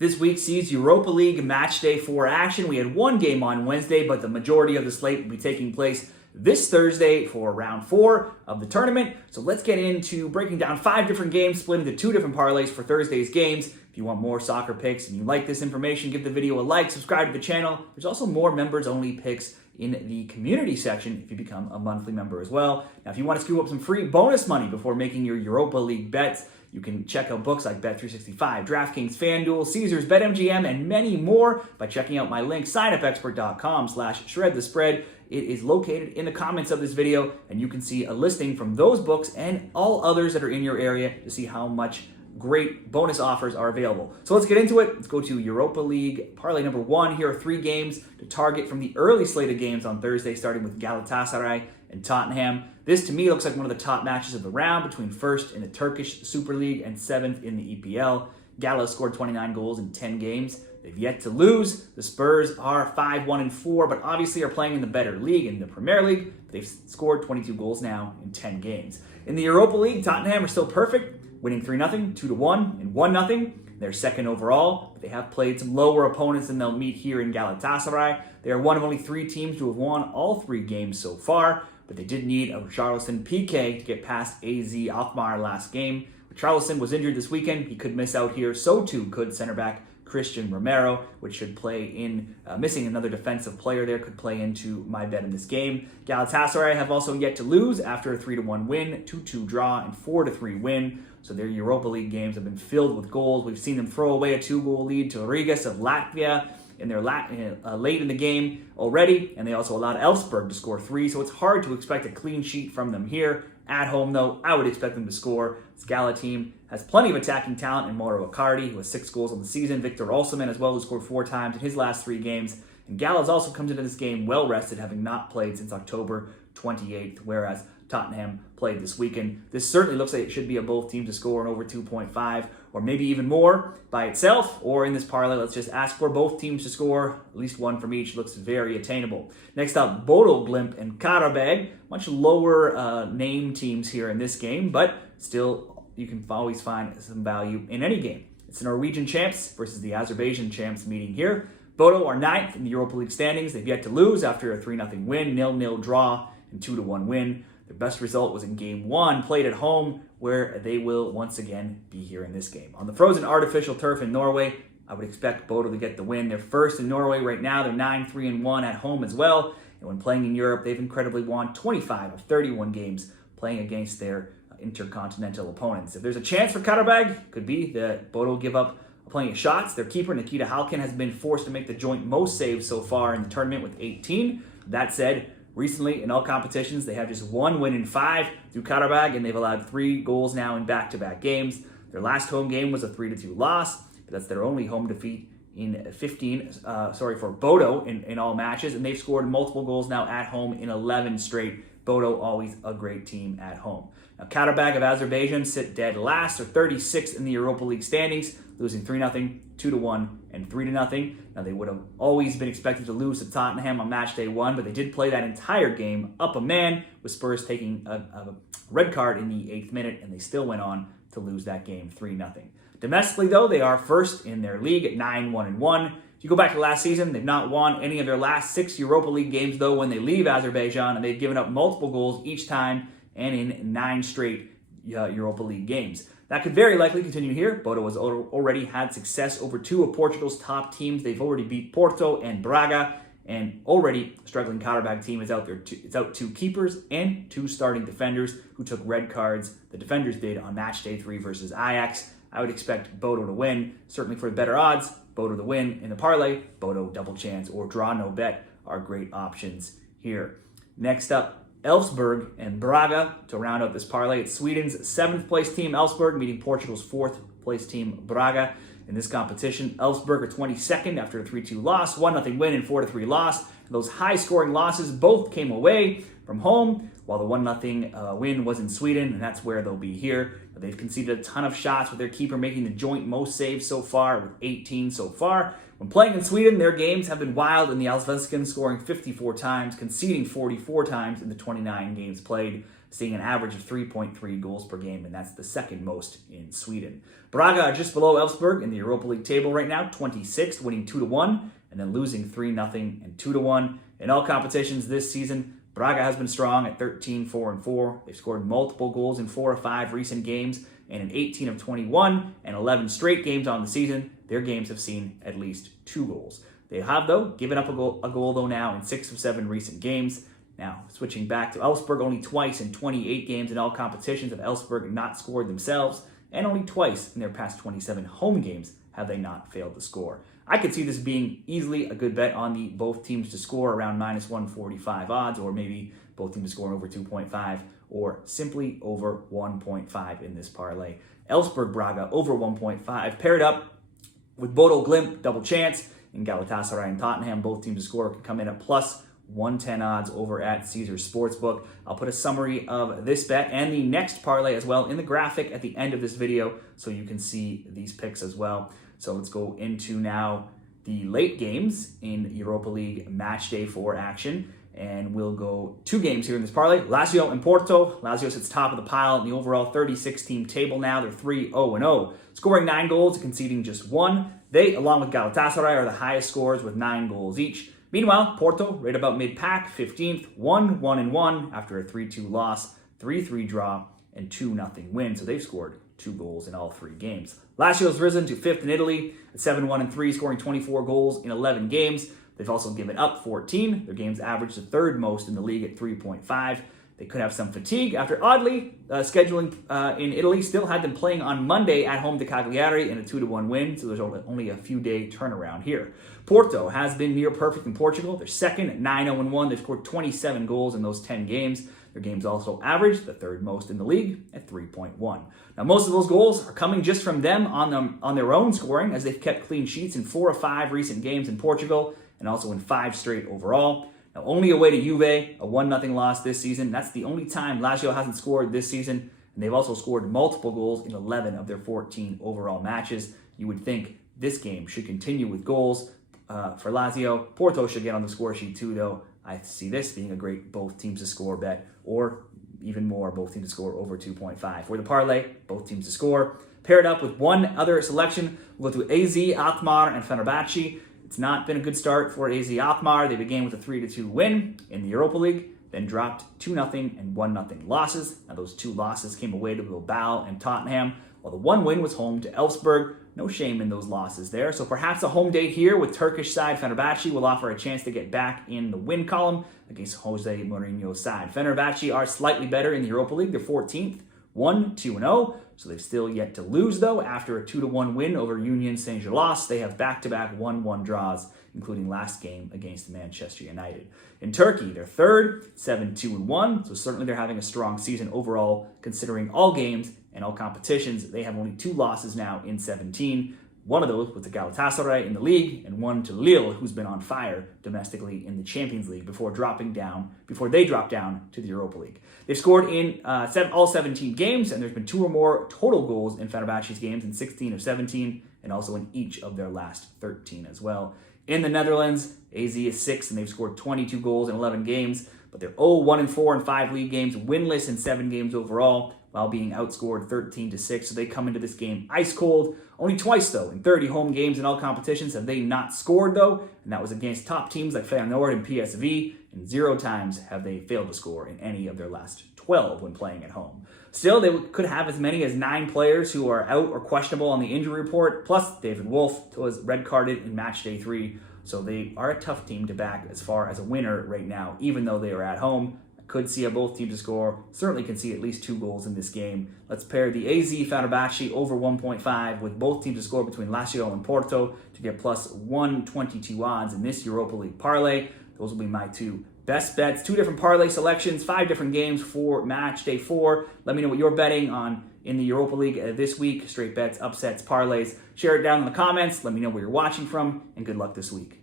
This week sees Europa League Matchday 4 action. We had one game on Wednesday, but the majority of the slate will be taking place this Thursday for round 4 of the tournament. So let's get into breaking down 5 different games, split into 2 different parlays for Thursday's games. If you want more soccer picks and you like this information, give the video a like, subscribe to the channel. There's also more members-only picks in the community section if you become a monthly member as well. Now, if you want to scoop up some free bonus money before making your Europa League bets, you can check out books like Bet365, DraftKings, FanDuel, Caesars, BetMGM, and many more by checking out my link, signupexpert.com/shredthespread. It is located in the comments of this video, and you can see a listing from those books and all others that are in your area to see how much great bonus offers are available. So let's get into it. Let's go to Europa League parlay number 1. Here are 3 games to target from the early slate of games on Thursday, starting with Galatasaray and Tottenham. This, to me, looks like one of the top matches of the round between first in the Turkish Super League and 7th in the EPL. Gala scored 29 goals in 10 games. They've yet to lose. The Spurs are 5-1-4, but obviously are playing in the better league, in the Premier League. They've scored 22 goals now in 10 games. In the Europa League, Tottenham are still perfect, winning 3-0, 2-1, and 1-0. They're second overall, but they have played some lower opponents than they'll meet here in Galatasaray. They are one of only 3 teams to have won all 3 games so far, but they did need a Richarlison PK to get past AZ Alkmaar last game. Richarlison was injured this weekend. He could miss out here. So too could center back Christian Romero, which should play in, missing another defensive player there, could play into my bet in this game. Galatasaray have also yet to lose after a 3-1 win, 2-2 draw, and 4-3 win. So their Europa League games have been filled with goals. We've seen them throw away a 2-goal lead to Rigas of Latvia in their late in the game already, and they also allowed Elfsborg to score 3, so it's hard to expect a clean sheet from them here. At home, though, I would expect them to score. This Gala team has plenty of attacking talent in Mauro Icardi, who has 6 goals on the season, Victor Osimhen as well, who scored 4 times in his last 3 games, and Gala's also comes into this game well-rested, having not played since October 28th, whereas Tottenham played this weekend. This certainly looks like it should be a both teams to score an over 2.5 or maybe even more by itself, or in this parlay, let's just ask for both teams to score at least 1 from each. Looks very attainable. Next up, Bodo, Glimt, and Qarabag. Much lower name teams here in this game, but still you can always find some value in any game. It's the Norwegian champs versus the Azerbaijan champs meeting here. Bodo are 9th in the Europa League standings. They've yet to lose after a 3-0 win, 0-0 draw, and 2-1 win. Their best result was in Game 1, played at home, where they will once again be here in this game. On the frozen artificial turf in Norway, I would expect Bodo to get the win. They're first in Norway right now. They're 9-3-1 at home as well. And when playing in Europe, they've incredibly won 25 of 31 games playing against their intercontinental opponents. If there's a chance for Qarabag, could be that Bodo give up plenty of shots. Their keeper, Nikita Halkin, has been forced to make the joint most saves so far in the tournament with 18. That said, recently, in all competitions, they have just 1 win in 5 through Qarabag, and they've allowed 3 goals now in back-to-back games. Their last home game was a 3-2 loss, but that's their only home defeat in for Bodo in all matches, and they've scored multiple goals now at home in 11 straight. Bodo, always a great team at home. Now, Qarabag of Azerbaijan sit dead last. They're 36th in the Europa League standings, losing 3-0, 2-1, and 3-0. Now, they would have always been expected to lose to Tottenham on match day 1, but they did play that entire game up a man, with Spurs taking a red card in the 8th minute, and they still went on to lose that game 3-0. Domestically, though, they are first in their league at 9-1-1. If you go back to last season, they've not won any of their last 6 Europa League games, though, when they leave Azerbaijan, and they've given up multiple goals each time and in 9 straight Europa League games. That could very likely continue here. Bodo has already had success over 2 of Portugal's top teams. They've already beat Porto and Braga, and already a struggling Qarabag team is out there. It's out 2 keepers and 2 starting defenders who took red cards. The defenders did on match day 3 versus Ajax. I would expect Bodo to win, certainly for the better odds. Bodo to win in the parlay, Bodo double chance, or draw no bet are great options here. Next up, Elfsborg and Braga to round out this parlay. It's Sweden's 7th place team, Elfsborg, meeting Portugal's 4th place team, Braga. In this competition, Elfsborg are 22nd after a 3-2 loss, 1-0 win, and 4-3 loss. And those high-scoring losses both came away from home, while the 1-0 win was in Sweden, and that's where they'll be here. They've conceded a ton of shots, with their keeper making the joint most saves so far, with 18 so far. When playing in Sweden, their games have been wild, in the Allsvenskan scoring 54 times, conceding 44 times in the 29 games played. seeing an average of 3.3 goals per game, and that's the second most in Sweden. Braga are just below Elfsborg in the Europa League table right now, 26th, winning 2-1, and then losing 3-0 and 2-1. In all competitions this season, Braga has been strong at 13-4-4. They've scored multiple goals in 4 of 5 recent games, and in 18 of 21 and 11 straight games on the season, their games have seen at least 2 goals. They have, though, given up a goal though now in 6 of 7 recent games. Now, switching back to Elfsborg, only twice in 28 games in all competitions have Elfsborg not scored themselves, and only twice in their past 27 home games have they not failed to score. I could see this being easily a good bet on the both teams to score around minus 145 odds, or maybe both teams to score over 2.5, or simply over 1.5 in this parlay. Elfsborg Braga over 1.5, paired up with Bodo Glimt, double chance, and Galatasaray and Tottenham, both teams to score, could come in at plus 110 odds over at Caesars Sportsbook. I'll put a summary of this bet and the next parlay as well in the graphic at the end of this video so you can see these picks as well. So let's go into now the late games in Europa League Matchday 4 action. And we'll go 2 games here in this parlay. Lazio and Porto. Lazio sits top of the pile in the overall 36-team table now. They're 3-0-0, scoring 9 goals and conceding just 1. They, along with Galatasaray, are the highest scorers with 9 goals each. Meanwhile, Porto, right about mid-pack, 15th, 1-1-1 after a 3-2 loss, 3-3 draw, and 2-0 win. So they've scored 2 goals in all 3 games. Lazio's risen to 5th in Italy at 7-1-3, scoring 24 goals in 11 games. They've also given up 14. Their games average the 3rd most in the league at 3.5. They could have some fatigue after, oddly, scheduling in Italy still had them playing on Monday at home to Cagliari in a 2-1 win, so there's only a few-day turnaround here. Porto has been near perfect in Portugal. They're second at 9-0-1. They've scored 27 goals in those 10 games. Their games also average the 3rd most in the league at 3.1. Now, most of those goals are coming just from them on their own scoring, as they've kept clean sheets in 4 of 5 recent games in Portugal and also in 5 straight overall. Now, only away to Juve, a 1-0 loss this season. That's the only time Lazio hasn't scored this season, and they've also scored multiple goals in 11 of their 14 overall matches. You would think this game should continue with goals for Lazio. Porto should get on the score sheet too, though. I see this being a great both teams to score bet, or even more, both teams to score over 2.5. For the parlay, both teams to score. Paired up with one other selection, we'll go to AZ, Alkmaar, and Fenerbahce. It's not been a good start for AZ Alkmaar. They began with a 3-2 win in the Europa League, then dropped 2-0 and 1-0 losses. Now those 2 losses came away to Bilbao and Tottenham, while the 1 win was home to Elfsborg. No shame in those losses there. So perhaps a home date here with Turkish side Fenerbahce will offer a chance to get back in the win column against Jose Mourinho's side. Fenerbahce are slightly better in the Europa League. They're 14th, 1-2-0. So they've still yet to lose, though. After a 2-1 win over Union Saint-Gilloise, they have back-to-back 1-1 draws, including last game against Manchester United. In Turkey, they're 3rd, 7-2-1, so certainly they're having a strong season overall, considering all games and all competitions. They have only 2 losses now in 17. One of those was to Galatasaray in the league, and one to Lille, who's been on fire domestically in the Champions League before they dropped down to the Europa League. They've scored in all 17 games, and there's been 2 or more total goals in Fenerbahce's games in 16 of 17, and also in each of their last 13 as well. In the Netherlands, AZ is 6th, and they've scored 22 goals in 11 games, but they're 0-1-4 in 5 league games, winless in 7 games overall, while being outscored 13-6. So they come into this game ice cold. Only twice, though, in 30 home games in all competitions have they not scored, though, and that was against top teams like Feyenoord and PSV, and 0 times have they failed to score in any of their last 12 when playing at home. Still, they could have as many as 9 players who are out or questionable on the injury report, plus David Wolf was red-carded in matchday 3, so they are a tough team to back as far as a winner right now, even though they are at home. Could see both teams to score, certainly can see at least 2 goals in this game. Let's pair the AZ Fenerbahce over 1.5 with both teams to score between Lazio and Porto to get plus 122 odds in this Europa League parlay. Those will be my 2 best bets. 2 different parlay selections, 5 different games for match day 4. Let me know what you're betting on in the Europa League this week. Straight bets, upsets, parlays. Share it down in the comments. Let me know where you're watching from, and good luck this week.